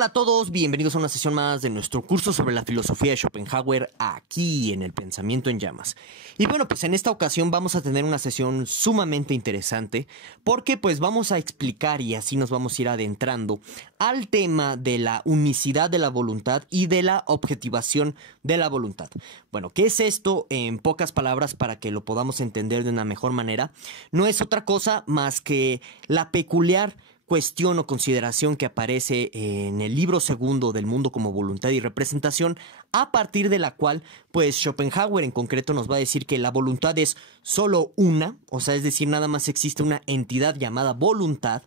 Hola a todos, bienvenidos a una sesión más de nuestro curso sobre la filosofía de Schopenhauer aquí en el Pensamiento en Llamas. Y bueno, pues en esta ocasión vamos a tener una sesión sumamente interesante porque pues vamos a explicar y así nos vamos a ir adentrando al tema de la unicidad de la voluntad y de la objetivación de la voluntad. Bueno, ¿qué es esto? En pocas palabras, para que lo podamos entender de una mejor manera, no es otra cosa más que la peculiar cuestión o consideración que aparece en el libro segundo del mundo como voluntad y representación, a partir de la cual, pues Schopenhauer en concreto nos va a decir que la voluntad es solo una, o sea, es decir, nada más existe una entidad llamada voluntad,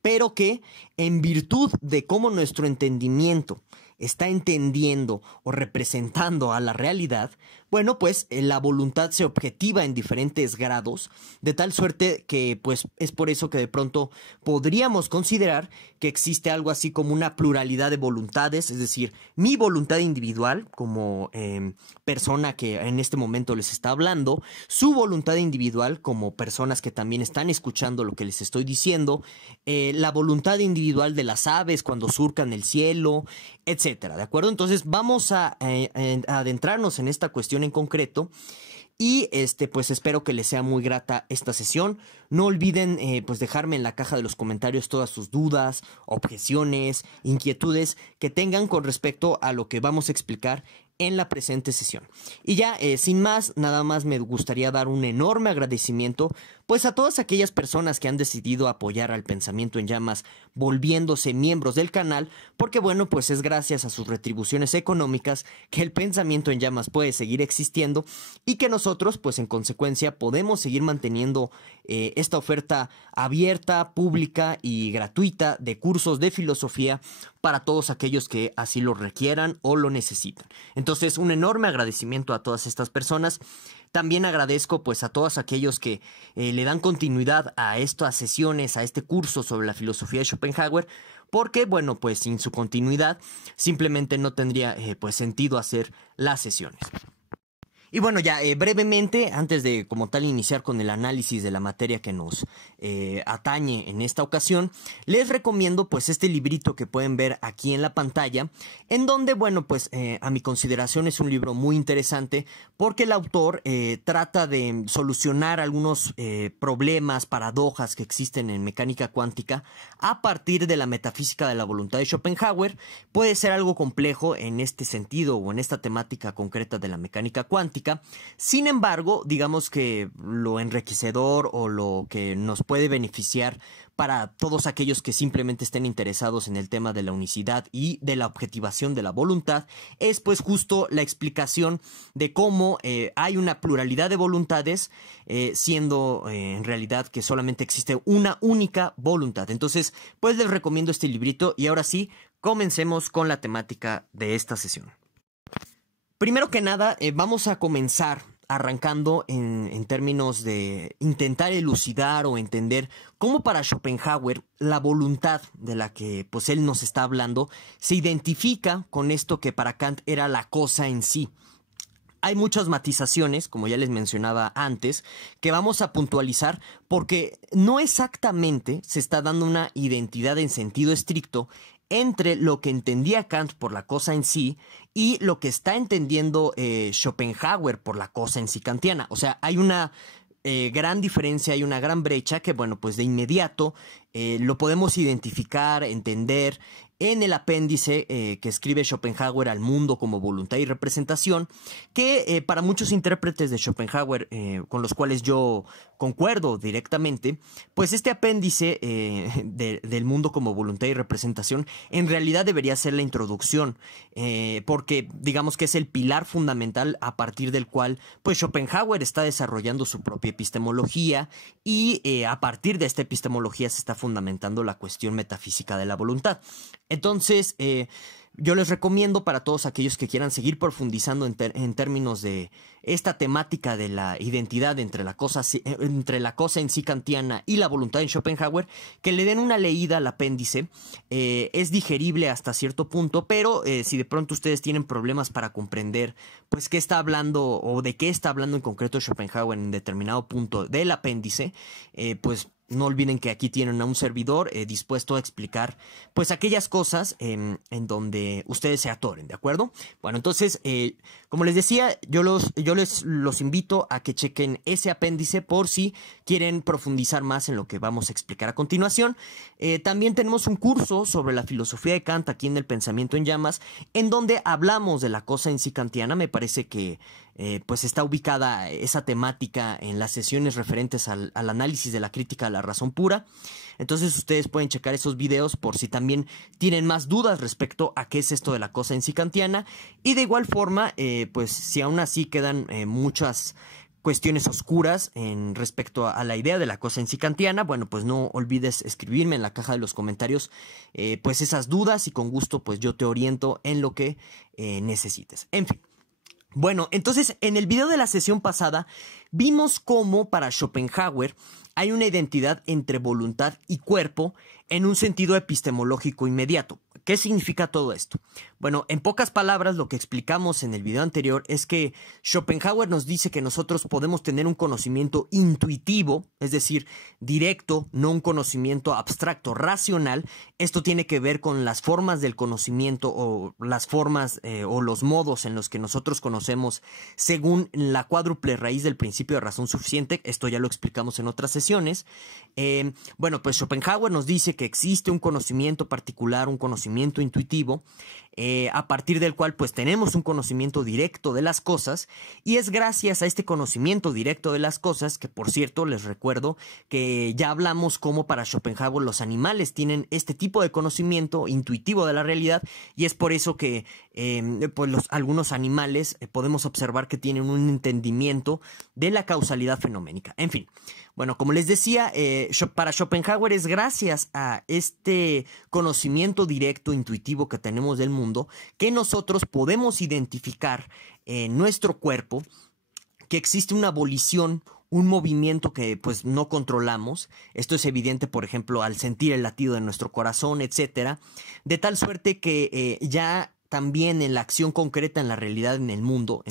pero que en virtud de cómo nuestro entendimiento está entendiendo o representando a la realidad, bueno, pues la voluntad se objetiva en diferentes grados, de tal suerte que pues es por eso que de pronto podríamos considerar que existe algo así como una pluralidad de voluntades, es decir, mi voluntad individual como persona que en este momento les está hablando, su voluntad individual como personas que también están escuchando lo que les estoy diciendo, la voluntad individual de las aves cuando surcan el cielo, etcétera, ¿de acuerdo? Entonces vamos a adentrarnos en esta cuestión en concreto y pues espero que les sea muy grata esta sesión. No olviden pues dejarme en la caja de los comentarios todas sus dudas, objeciones, inquietudes que tengan con respecto a lo que vamos a explicar en la presente sesión. Y ya, sin más, nada más me gustaría dar un enorme agradecimiento pues a todas aquellas personas que han decidido apoyar al Pensamiento en Llamas volviéndose miembros del canal, porque bueno, pues es gracias a sus retribuciones económicas que el Pensamiento en Llamas puede seguir existiendo y que nosotros pues en consecuencia podemos seguir manteniendo esta oferta abierta, pública y gratuita de cursos de filosofía para todos aquellos que así lo requieran o lo necesitan. Entonces, un enorme agradecimiento a todas estas personas. También agradezco pues a todos aquellos que le dan continuidad a estas sesiones, a este curso sobre la filosofía de Schopenhauer, porque bueno, pues sin su continuidad simplemente no tendría pues sentido hacer las sesiones. Y bueno, ya brevemente, antes de como tal iniciar con el análisis de la materia que nos atañe en esta ocasión, les recomiendo pues este librito que pueden ver aquí en la pantalla, en donde, bueno, pues a mi consideración es un libro muy interesante porque el autor trata de solucionar algunos problemas, paradojas que existen en mecánica cuántica a partir de la metafísica de la voluntad de Schopenhauer. Puede ser algo complejo en este sentido o en esta temática concreta de la mecánica cuántica. Sin embargo, digamos que lo enriquecedor o lo que nos puede beneficiar para todos aquellos que simplemente estén interesados en el tema de la unicidad y de la objetivación de la voluntad es pues justo la explicación de cómo hay una pluralidad de voluntades siendo en realidad que solamente existe una única voluntad. Entonces pues les recomiendo este librito y ahora sí, comencemos con la temática de esta sesión. Primero que nada, vamos a comenzar arrancando en términos de intentar elucidar o entender cómo para Schopenhauer la voluntad de la que pues él nos está hablando se identifica con esto que para Kant era la cosa en sí. Hay muchas matizaciones, como ya les mencionaba antes, que vamos a puntualizar porque no exactamente se está dando una identidad en sentido estricto entre lo que entendía Kant por la cosa en sí y lo que está entendiendo Schopenhauer por la cosa en sí kantiana. O sea, hay una gran diferencia, hay una gran brecha que, bueno, pues de inmediato lo podemos identificar, entender en el apéndice que escribe Schopenhauer al mundo como voluntad y representación, que para muchos intérpretes de Schopenhauer, con los cuales yo concuerdo directamente, pues este apéndice del mundo como voluntad y representación en realidad debería ser la introducción, porque digamos que es el pilar fundamental a partir del cual pues Schopenhauer está desarrollando su propia epistemología y a partir de esta epistemología se está fundamentando la cuestión metafísica de la voluntad. Entonces, yo les recomiendo para todos aquellos que quieran seguir profundizando en términos de esta temática de la identidad entre la cosa en sí kantiana y la voluntad en Schopenhauer, que le den una leída al apéndice. Es digerible hasta cierto punto, pero si de pronto ustedes tienen problemas para comprender pues qué está hablando o de qué está hablando en concreto Schopenhauer en determinado punto del apéndice, pues no olviden que aquí tienen a un servidor dispuesto a explicar pues aquellas cosas en donde ustedes se atoren, ¿de acuerdo? Bueno, entonces, como les decía, yo los invito a que chequen ese apéndice por si quieren profundizar más en lo que vamos a explicar a continuación. También tenemos un curso sobre la filosofía de Kant aquí en el Pensamiento en Llamas, en donde hablamos de la cosa en sí kantiana. Me parece que pues está ubicada esa temática en las sesiones referentes al análisis de la crítica de la razón pura. Entonces ustedes pueden checar esos videos por si también tienen más dudas respecto a qué es esto de la cosa en sí kantiana. Y de igual forma, pues si aún así quedan muchas cuestiones oscuras en respecto a la idea de la cosa en sí kantiana, bueno, pues no olvides escribirme en la caja de los comentarios pues esas dudas, y con gusto pues yo te oriento en lo que necesites. En fin. Bueno, entonces en el video de la sesión pasada vimos cómo para Schopenhauer hay una identidad entre voluntad y cuerpo en un sentido epistemológico inmediato. ¿Qué significa todo esto? Bueno, en pocas palabras, lo que explicamos en el video anterior es que Schopenhauer nos dice que nosotros podemos tener un conocimiento intuitivo, es decir, directo, no un conocimiento abstracto, racional. Esto tiene que ver con las formas del conocimiento o las formas o los modos en los que nosotros conocemos según la cuádruple raíz del principio de razón suficiente. Esto ya lo explicamos en otras sesiones. Bueno, pues Schopenhauer nos dice que existe un conocimiento particular, un conocimiento intuitivo, a partir del cual pues tenemos un conocimiento directo de las cosas, y es gracias a este conocimiento directo de las cosas que, por cierto, les recuerdo que ya hablamos cómo para Schopenhauer los animales tienen este tipo de conocimiento intuitivo de la realidad, y es por eso que pues algunos animales podemos observar que tienen un entendimiento de la causalidad fenoménica. En fin, bueno, como les decía, para Schopenhauer es gracias a este conocimiento directo, intuitivo que tenemos del mundo, que nosotros podemos identificar en nuestro cuerpo que existe una volición, un movimiento que pues no controlamos. Esto es evidente, por ejemplo, al sentir el latido de nuestro corazón, etcétera, de tal suerte que ya también en la acción concreta, en la realidad, en el mundo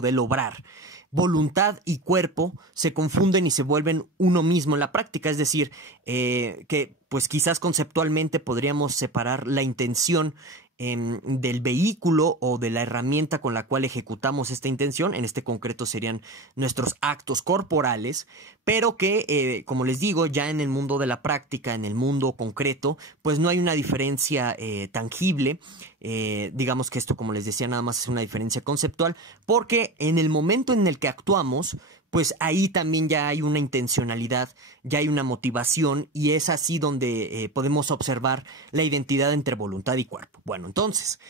del obrar, voluntad y cuerpo se confunden y se vuelven uno mismo en la práctica. Es decir, que pues quizás conceptualmente podríamos separar la intención del vehículo o de la herramienta con la cual ejecutamos esta intención. En este concreto serían nuestros actos corporales, pero que, como les digo, ya en el mundo de la práctica, en el mundo concreto, pues no hay una diferencia tangible. Digamos que esto, como les decía, nada más es una diferencia conceptual, porque en el momento en el que actuamos, pues ahí también ya hay una intencionalidad, ya hay una motivación, y es así donde podemos observar la identidad entre voluntad y cuerpo. Bueno, entonces,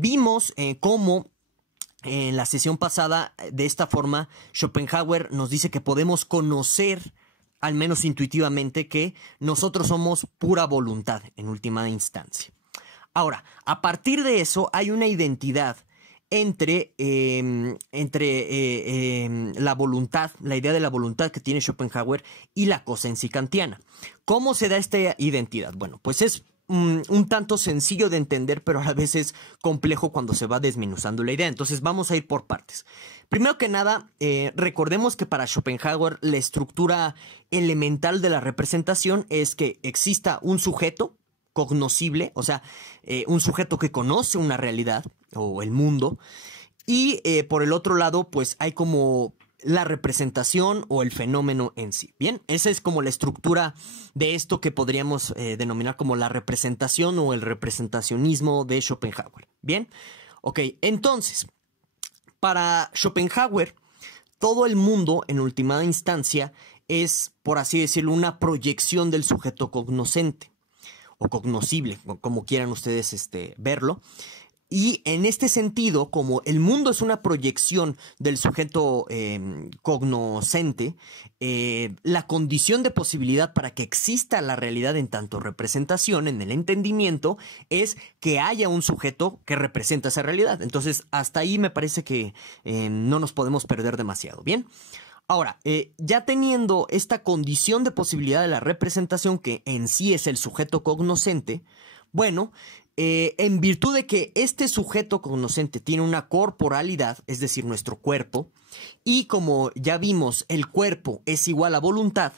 vimos cómo en la sesión pasada, de esta forma, Schopenhauer nos dice que podemos conocer, al menos intuitivamente, que nosotros somos pura voluntad en última instancia. Ahora, a partir de eso hay una identidad entre la voluntad, la idea de la voluntad que tiene Schopenhauer, y la cosa en sí kantiana. ¿Cómo se da esta identidad? Bueno, pues es un tanto sencillo de entender, pero a la vez es complejo cuando se va desmenuzando la idea. Entonces vamos a ir por partes. Primero que nada, recordemos que para Schopenhauer la estructura elemental de la representación es que exista un sujeto cognoscible, o sea, un sujeto que conoce una realidad o el mundo, y por el otro lado, pues hay como la representación o el fenómeno en sí. Bien, esa es como la estructura de esto que podríamos denominar como la representación o el representacionismo de Schopenhauer. Bien, ok, entonces, para Schopenhauer, todo el mundo, en última instancia, es, por así decirlo, una proyección del sujeto cognoscente o cognoscible, como quieran ustedes verlo. Y en este sentido, como el mundo es una proyección del sujeto cognoscente, la condición de posibilidad para que exista la realidad en tanto representación, en el entendimiento, es que haya un sujeto que representa esa realidad. Entonces, hasta ahí me parece que no nos podemos perder demasiado. Bien. Ahora, ya teniendo esta condición de posibilidad de la representación, que en sí es el sujeto cognoscente, bueno, en virtud de que este sujeto cognoscente tiene una corporalidad, es decir, nuestro cuerpo, y como ya vimos, el cuerpo es igual a voluntad,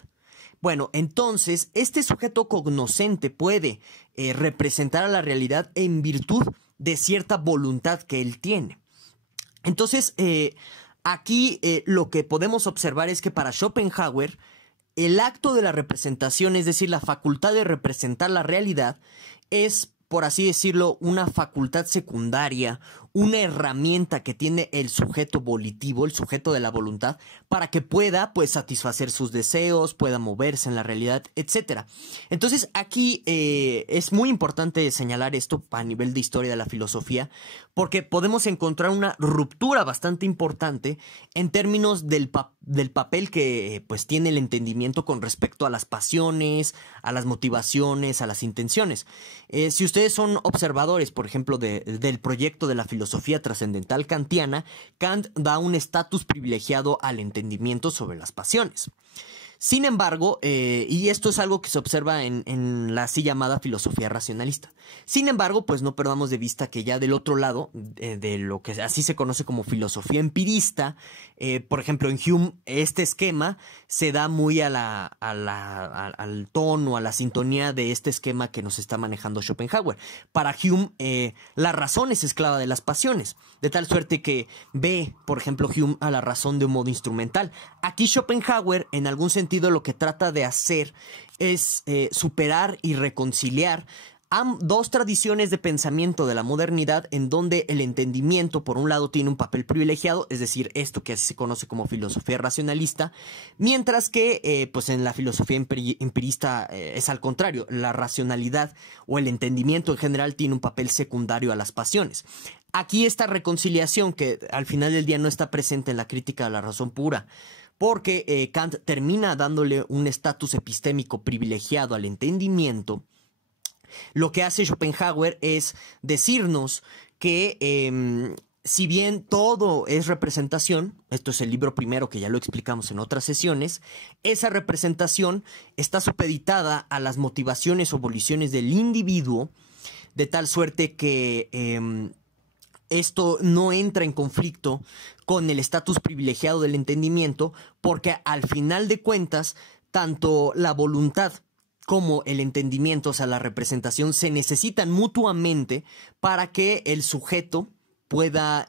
Bueno, entonces, este sujeto cognoscente puede representar a la realidad en virtud de cierta voluntad que él tiene. Entonces, aquí lo que podemos observar es que para Schopenhauer, el acto de la representación, es decir, la facultad de representar la realidad, es, por así decirlo, una facultad secundaria, una herramienta que tiene el sujeto volitivo, el sujeto de la voluntad, para que pueda, pues, satisfacer sus deseos, pueda moverse en la realidad, etc. Entonces, aquí es muy importante señalar esto a nivel de historia de la filosofía, porque podemos encontrar una ruptura bastante importante en términos del papel que, pues, tiene el entendimiento con respecto a las pasiones, a las motivaciones, a las intenciones. Si ustedes son observadores, por ejemplo, del proyecto de la filosofía trascendental kantiana, Kant da un estatus privilegiado al entendimiento sobre las pasiones. Sin embargo, y esto es algo que se observa en la así llamada filosofía racionalista. Sin embargo, pues no perdamos de vista que ya del otro lado, de lo que así se conoce como filosofía empirista, por ejemplo, en Hume, este esquema se da muy al tono, a la sintonía de este esquema que nos está manejando Schopenhauer. Para Hume, la razón es esclava de las pasiones, de tal suerte que ve, por ejemplo, Hume a la razón de un modo instrumental. Aquí Schopenhauer, en algún sentido, lo que trata de hacer es superar y reconciliar dos tradiciones de pensamiento de la modernidad en donde el entendimiento, por un lado, tiene un papel privilegiado, es decir, esto que así se conoce como filosofía racionalista, mientras que pues en la filosofía empirista es al contrario, la racionalidad o el entendimiento en general tiene un papel secundario a las pasiones. Aquí esta reconciliación que al final del día no está presente en la crítica de la razón pura, porque Kant termina dándole un estatus epistémico privilegiado al entendimiento. Lo que hace Schopenhauer es decirnos que si bien todo es representación, esto es el libro primero que ya lo explicamos en otras sesiones, esa representación está supeditada a las motivaciones o voliciones del individuo, de tal suerte que esto no entra en conflicto con el estatus privilegiado del entendimiento, porque al final de cuentas, tanto la voluntad como el entendimiento, o sea, la representación, se necesitan mutuamente para que el sujeto pueda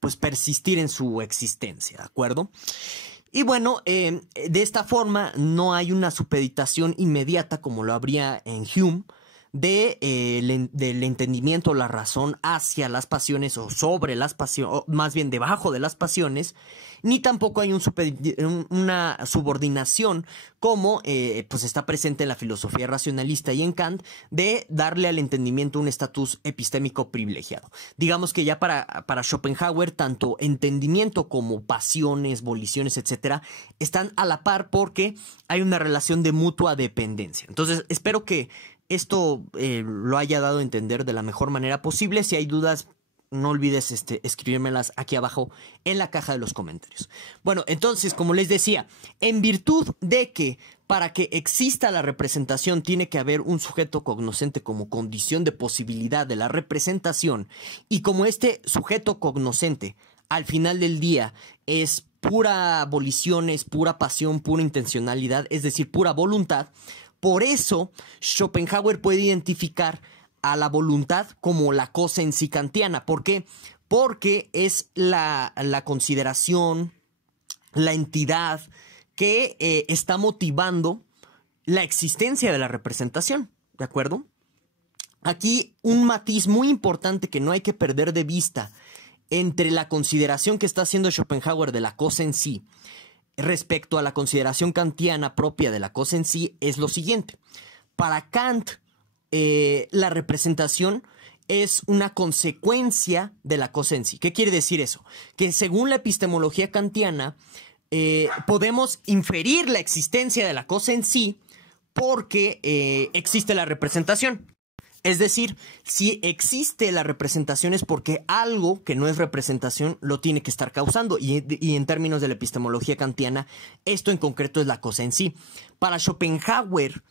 pues persistir en su existencia, ¿de acuerdo? Y bueno, de esta forma no hay una supeditación inmediata como lo habría en Hume, del entendimiento, la razón hacia las pasiones o sobre las pasiones, o más bien debajo de las pasiones, ni tampoco hay una subordinación como pues está presente en la filosofía racionalista y en Kant, de darle al entendimiento un estatus epistémico privilegiado. Digamos que ya para Schopenhauer, tanto entendimiento como pasiones, voliciones, etcétera, están a la par porque hay una relación de mutua dependencia. Entonces, espero que esto lo haya dado a entender de la mejor manera posible. Si hay dudas, no olvides escribírmelas aquí abajo en la caja de los comentarios. Bueno, entonces, como les decía, en virtud de que para que exista la representación tiene que haber un sujeto cognoscente como condición de posibilidad de la representación, y como este sujeto cognoscente al final del día es pura volición, es pura pasión, pura intencionalidad, es decir, pura voluntad, por eso Schopenhauer puede identificar a la voluntad como la cosa en sí kantiana. ¿Por qué? Porque es la consideración, la entidad que está motivando la existencia de la representación, ¿de acuerdo? Aquí un matiz muy importante que no hay que perder de vista entre la consideración que está haciendo Schopenhauer de la cosa en sí respecto a la consideración kantiana propia de la cosa en sí es lo siguiente. Para Kant, la representación es una consecuencia de la cosa en sí. ¿Qué quiere decir eso? Que según la epistemología kantiana, podemos inferir la existencia de la cosa en sí porque existe la representación. Es decir, si existe la representación es porque algo que no es representación lo tiene que estar causando. Y en términos de la epistemología kantiana, esto en concreto es la cosa en sí. Para Schopenhauer,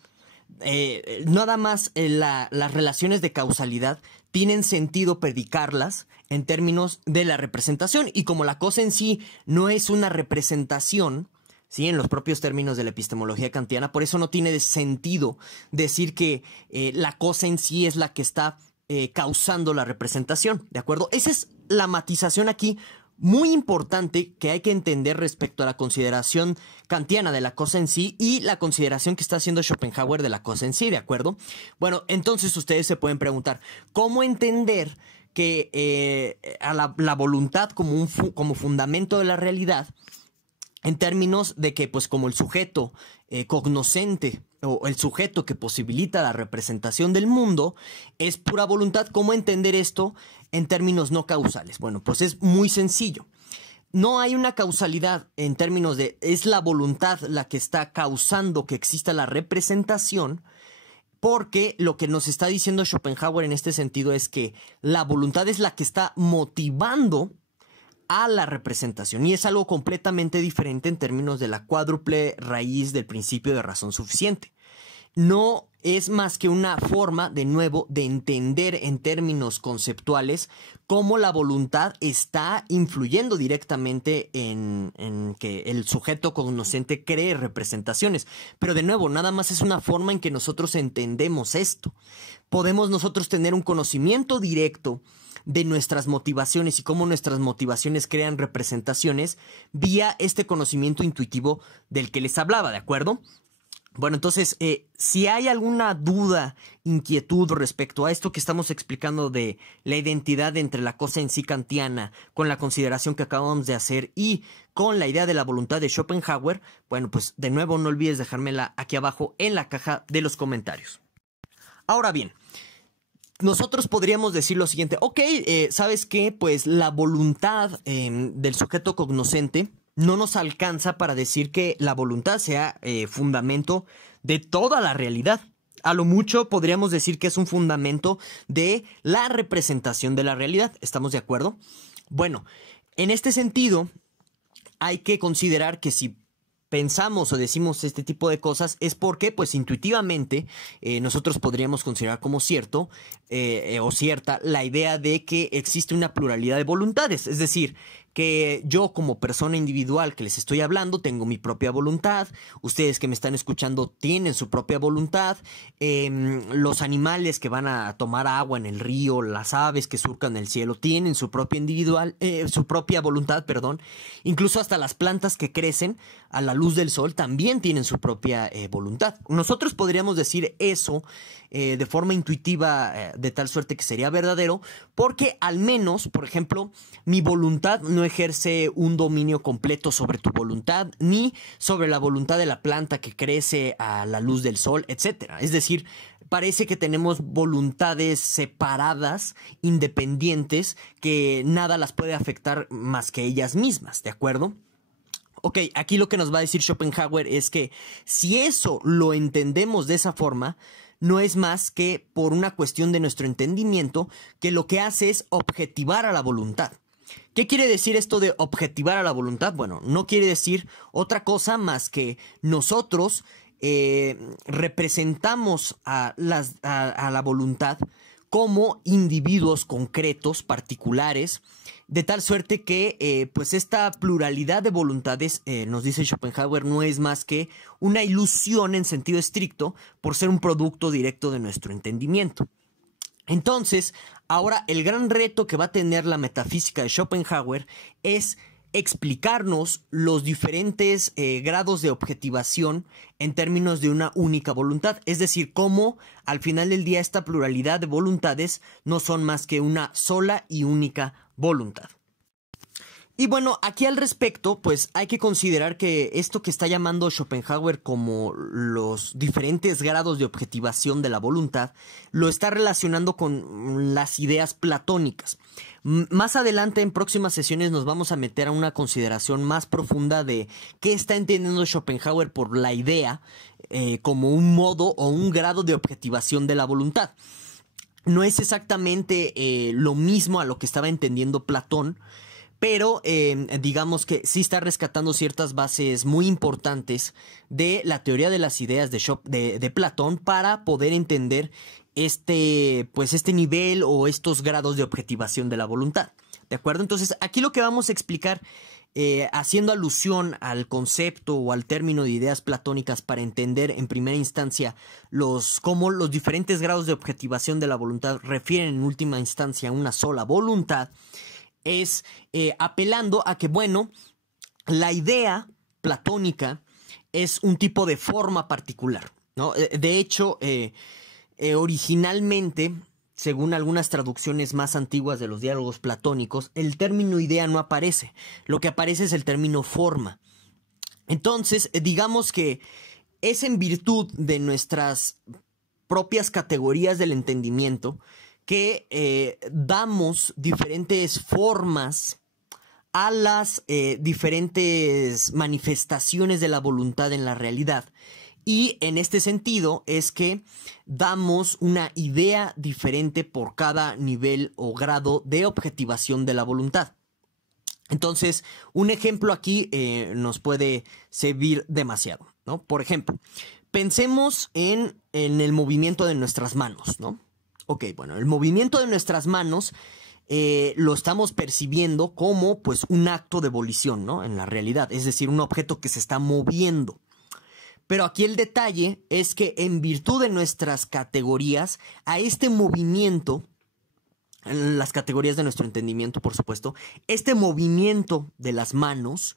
nada más las relaciones de causalidad tienen sentido predicarlas en términos de la representación. Y como la cosa en sí no es una representación, ¿sí? En los propios términos de la epistemología kantiana. Por eso no tiene sentido decir que la cosa en sí es la que está causando la representación, ¿de acuerdo? Esa es la matización aquí muy importante que hay que entender respecto a la consideración kantiana de la cosa en sí y la consideración que está haciendo Schopenhauer de la cosa en sí, ¿de acuerdo? Bueno, entonces ustedes se pueden preguntar, ¿cómo entender que a la voluntad como fundamento de la realidad, en términos de que, pues, como el sujeto cognoscente o el sujeto que posibilita la representación del mundo es pura voluntad? ¿Cómo entender esto en términos no causales? Bueno, pues es muy sencillo. No hay una causalidad en términos de es la voluntad la que está causando que exista la representación, porque lo que nos está diciendo Schopenhauer en este sentido es que la voluntad es la que está motivando a la representación, y es algo completamente diferente en términos de la cuádruple raíz del principio de razón suficiente. No es más que una forma, de nuevo, de entender en términos conceptuales cómo la voluntad está influyendo directamente en que el sujeto cognoscente cree representaciones. Pero de nuevo, nada más es una forma en que nosotros entendemos esto. Podemos nosotros tener un conocimiento directo de nuestras motivaciones y cómo nuestras motivaciones crean representaciones vía este conocimiento intuitivo del que les hablaba, ¿de acuerdo? Bueno, entonces, si hay alguna duda, inquietud respecto a esto que estamos explicando de la identidad entre la cosa en sí kantiana, con la consideración que acabamos de hacer y con la idea de la voluntad de Schopenhauer, bueno, pues de nuevo no olvides dejármela aquí abajo en la caja de los comentarios. Ahora bien, nosotros podríamos decir lo siguiente, ok, ¿sabes qué? Pues la voluntad del sujeto cognoscente no nos alcanza para decir que la voluntad sea fundamento de toda la realidad. A lo mucho podríamos decir que es un fundamento de la representación de la realidad. ¿Estamos de acuerdo? Bueno, en este sentido, hay que considerar que si pensamos o decimos este tipo de cosas es porque, pues, intuitivamente nosotros podríamos considerar como cierto o cierta la idea de que existe una pluralidad de voluntades. Es decir, que yo como persona individual que les estoy hablando tengo mi propia voluntad, ustedes que me están escuchando tienen su propia voluntad, los animales que van a tomar agua en el río, las aves que surcan el cielo tienen su propia su propia voluntad, perdón, incluso hasta las plantas que crecen a la luz del sol también tienen su propia voluntad. Nosotros podríamos decir eso de forma intuitiva, de tal suerte que sería verdadero, porque al menos, por ejemplo, mi voluntad no ejerce un dominio completo sobre tu voluntad, ni sobre la voluntad de la planta que crece a la luz del sol, etc. Es decir, parece que tenemos voluntades separadas, independientes, que nada las puede afectar más que ellas mismas, ¿de acuerdo? Ok, aquí lo que nos va a decir Schopenhauer es que si eso lo entendemos de esa forma, no es más que por una cuestión de nuestro entendimiento que lo que hace es objetivar a la voluntad. ¿Qué quiere decir esto de objetivar a la voluntad? Bueno, no quiere decir otra cosa más que nosotros representamos a la voluntad como individuos concretos, particulares, de tal suerte que pues esta pluralidad de voluntades, nos dice Schopenhauer, no es más que una ilusión en sentido estricto por ser un producto directo de nuestro entendimiento. Entonces, ahora el gran reto que va a tener la metafísica de Schopenhauer es explicarnos los diferentes grados de objetivación en términos de una única voluntad. Es decir, cómo al final del día esta pluralidad de voluntades no son más que una sola y única voluntad. Y bueno, aquí al respecto, pues hay que considerar que esto que está llamando Schopenhauer como los diferentes grados de objetivación de la voluntad, lo está relacionando con las ideas platónicas. Más adelante, en próximas sesiones, nos vamos a meter a una consideración más profunda de qué está entendiendo Schopenhauer por la idea como un modo o un grado de objetivación de la voluntad. No es exactamente lo mismo a lo que estaba entendiendo Platón, pero digamos que sí está rescatando ciertas bases muy importantes de la teoría de las ideas de Platón para poder entender este nivel o estos grados de objetivación de la voluntad. ¿De acuerdo? Entonces, aquí lo que vamos a explicar haciendo alusión al concepto o al término de ideas platónicas para entender en primera instancia cómo los diferentes grados de objetivación de la voluntad refieren en última instancia a una sola voluntad, es apelando a que, bueno, la idea platónica es un tipo de forma particular, ¿no? De hecho, originalmente, según algunas traducciones más antiguas de los diálogos platónicos, el término idea no aparece. Lo que aparece es el término forma. Entonces, digamos que es en virtud de nuestras propias categorías del entendimiento que damos diferentes formas a las diferentes manifestaciones de la voluntad en la realidad. Y en este sentido es que damos una idea diferente por cada nivel o grado de objetivación de la voluntad. Entonces, un ejemplo aquí nos puede servir demasiado, ¿no? Por ejemplo, pensemos en el movimiento de nuestras manos, ¿no? Ok, bueno, el movimiento de nuestras manos lo estamos percibiendo como, pues, un acto de volición, ¿no? En la realidad, es decir, un objeto que se está moviendo. Pero aquí el detalle es que en virtud de nuestras categorías, a este movimiento, en las categorías de nuestro entendimiento, por supuesto, este movimiento de las manos,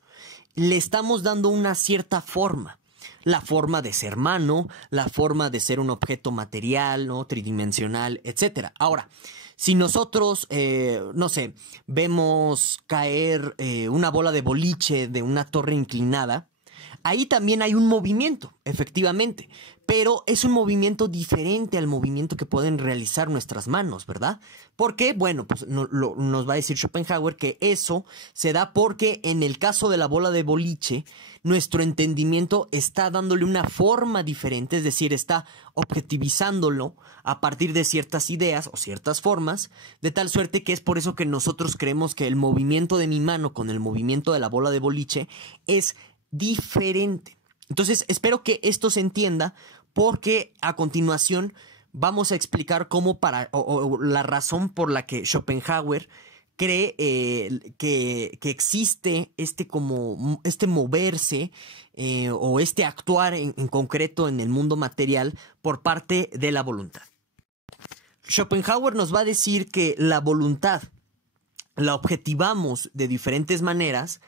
le estamos dando una cierta forma. La forma de ser mano, la forma de ser un objeto material, ¿no? Tridimensional, etc. Ahora, si nosotros, no sé, vemos caer una bola de boliche de una torre inclinada, ahí también hay un movimiento, efectivamente, pero es un movimiento diferente al movimiento que pueden realizar nuestras manos, ¿verdad? Porque, bueno, pues nos va a decir Schopenhauer que eso se da porque en el caso de la bola de boliche, nuestro entendimiento está dándole una forma diferente, es decir, está objetivizándolo a partir de ciertas ideas o ciertas formas, de tal suerte que es por eso que nosotros creemos que el movimiento de mi mano con el movimiento de la bola de boliche es diferente. Entonces, espero que esto se entienda porque a continuación vamos a explicar cómo o la razón por la que Schopenhauer cree que existe este moverse o este actuar en concreto en el mundo material por parte de la voluntad. Schopenhauer nos va a decir que la voluntad la objetivamos de diferentes maneras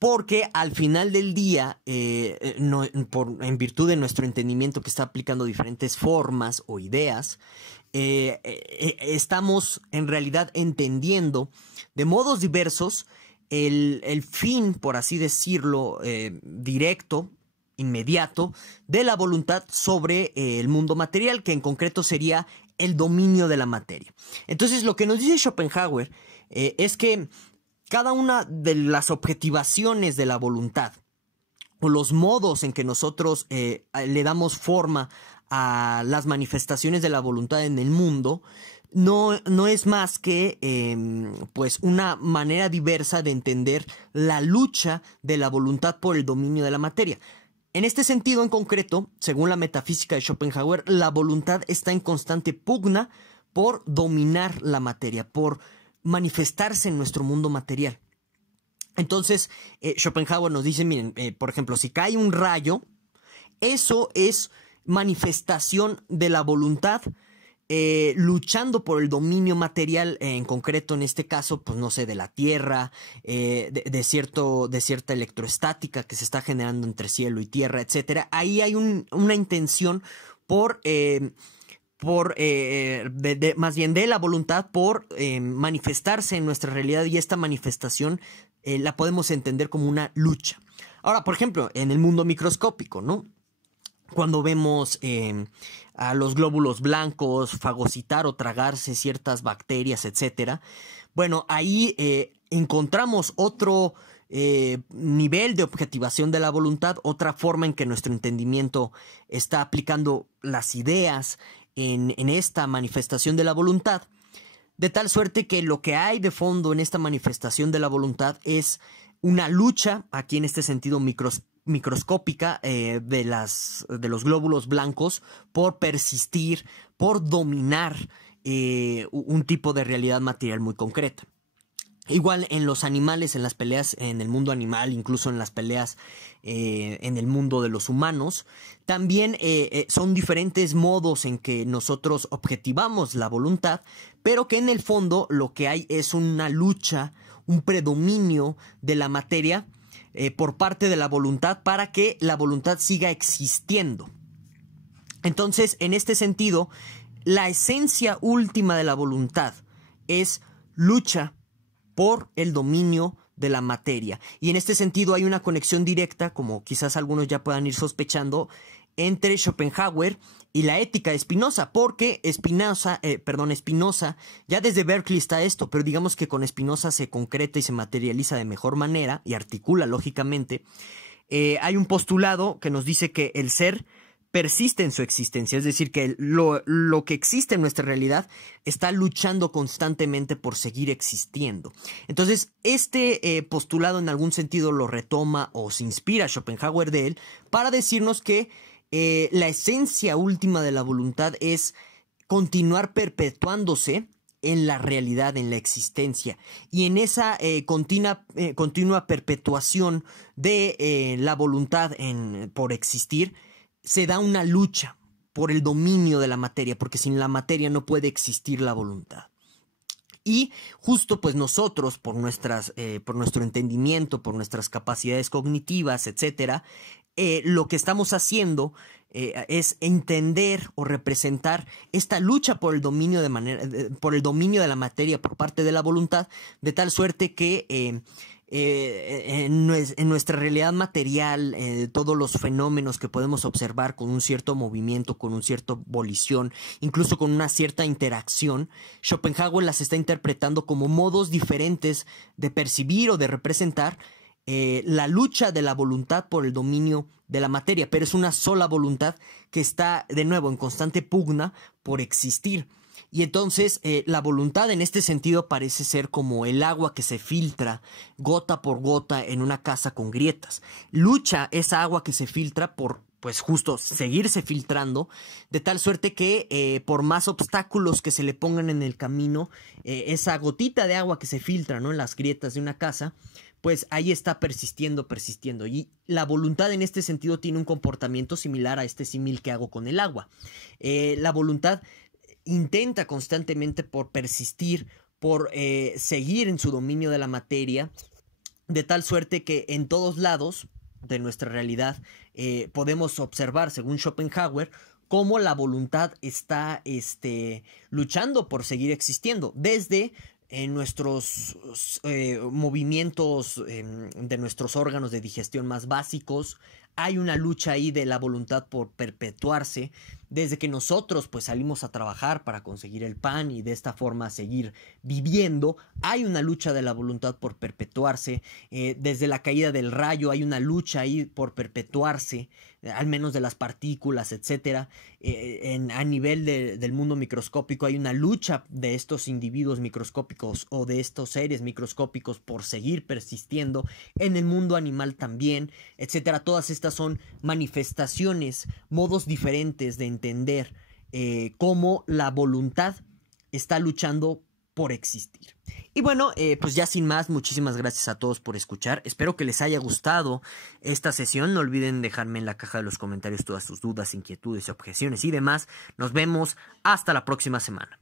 porque al final del día, en virtud de nuestro entendimiento que está aplicando diferentes formas o ideas, estamos en realidad entendiendo de modos diversos el fin, por así decirlo, directo, inmediato, de la voluntad sobre el mundo material, que en concreto sería el dominio de la materia. Entonces, lo que nos dice Schopenhauer es que cada una de las objetivaciones de la voluntad o los modos en que nosotros le damos forma a las manifestaciones de la voluntad en el mundo no es más que pues una manera diversa de entender la lucha de la voluntad por el dominio de la materia. En este sentido en concreto, según la metafísica de Schopenhauer, la voluntad está en constante pugna por dominar la materia, por manifestarse en nuestro mundo material. Entonces, Schopenhauer nos dice, miren, por ejemplo, si cae un rayo, eso es manifestación de la voluntad luchando por el dominio material, en concreto en este caso, pues no sé, de la Tierra, de cierta electroestática que se está generando entre cielo y tierra, etcétera. Ahí hay una intención más bien de la voluntad por manifestarse en nuestra realidad, y esta manifestación la podemos entender como una lucha. Ahora, por ejemplo, en el mundo microscópico, ¿no? Cuando vemos a los glóbulos blancos fagocitar o tragarse ciertas bacterias, etcétera, bueno, ahí encontramos otro nivel de objetivación de la voluntad, otra forma en que nuestro entendimiento está aplicando las ideas en esta manifestación de la voluntad, de tal suerte que lo que hay de fondo en esta manifestación de la voluntad es una lucha, aquí en este sentido microscópica, de los glóbulos blancos por persistir, por dominar un tipo de realidad material muy concreta. Igual en los animales, en las peleas en el mundo animal, incluso en las peleas en el mundo de los humanos, también son diferentes modos en que nosotros objetivamos la voluntad, pero que en el fondo lo que hay es una lucha, un predominio de la materia por parte de la voluntad para que la voluntad siga existiendo. Entonces, en este sentido, la esencia última de la voluntad es lucha por el dominio de la materia. Y en este sentido hay una conexión directa, como quizás algunos ya puedan ir sospechando, entre Schopenhauer y la ética de Spinoza, porque Spinoza, ya desde Berkeley está esto, pero digamos que con Spinoza se concreta y se materializa de mejor manera y articula lógicamente. Hay un postulado que nos dice que el ser persiste en su existencia, es decir, que lo que existe en nuestra realidad está luchando constantemente por seguir existiendo. Entonces, este postulado en algún sentido lo retoma o se inspira Schopenhauer de él para decirnos que la esencia última de la voluntad es continuar perpetuándose en la realidad, en la existencia, y en esa continua perpetuación de la voluntad por existir, se da una lucha por el dominio de la materia, porque sin la materia no puede existir la voluntad. Y justo pues nosotros, por nuestro entendimiento, por nuestras capacidades cognitivas, etcétera, lo que estamos haciendo es entender o representar esta lucha por el dominio de la materia por parte de la voluntad, de tal suerte que en nuestra realidad material, todos los fenómenos que podemos observar con un cierto movimiento, con un cierto volición, incluso con una cierta interacción, Schopenhauer las está interpretando como modos diferentes de percibir o de representar la lucha de la voluntad por el dominio de la materia, pero es una sola voluntad que está de nuevo en constante pugna por existir. Y entonces la voluntad en este sentido parece ser como el agua que se filtra gota por gota en una casa con grietas. Lucha esa agua que se filtra por, pues justo, seguirse filtrando, de tal suerte que por más obstáculos que se le pongan en el camino, esa gotita de agua que se filtra, ¿no?, en las grietas de una casa, pues ahí está persistiendo. Y la voluntad en este sentido tiene un comportamiento similar a este símil que hago con el agua. La voluntad intenta constantemente por persistir, por seguir en su dominio de la materia, de tal suerte que en todos lados de nuestra realidad podemos observar, según Schopenhauer, cómo la voluntad está luchando por seguir existiendo, desde nuestros movimientos de nuestros órganos de digestión más básicos. Hay una lucha ahí de la voluntad por perpetuarse, desde que nosotros pues salimos a trabajar para conseguir el pan y de esta forma seguir viviendo. Hay una lucha de la voluntad por perpetuarse, desde la caída del rayo hay una lucha ahí por perpetuarse, al menos de las partículas, etcétera. A nivel del mundo microscópico hay una lucha de estos individuos microscópicos o de estos seres microscópicos por seguir persistiendo. En el mundo animal también, etcétera. Todas estas son manifestaciones, modos diferentes de entender cómo la voluntad está luchando por existir. Y bueno, pues ya sin más, muchísimas gracias a todos por escuchar. Espero que les haya gustado esta sesión. No olviden dejarme en la caja de los comentarios todas sus dudas, inquietudes, objeciones y demás. Nos vemos hasta la próxima semana.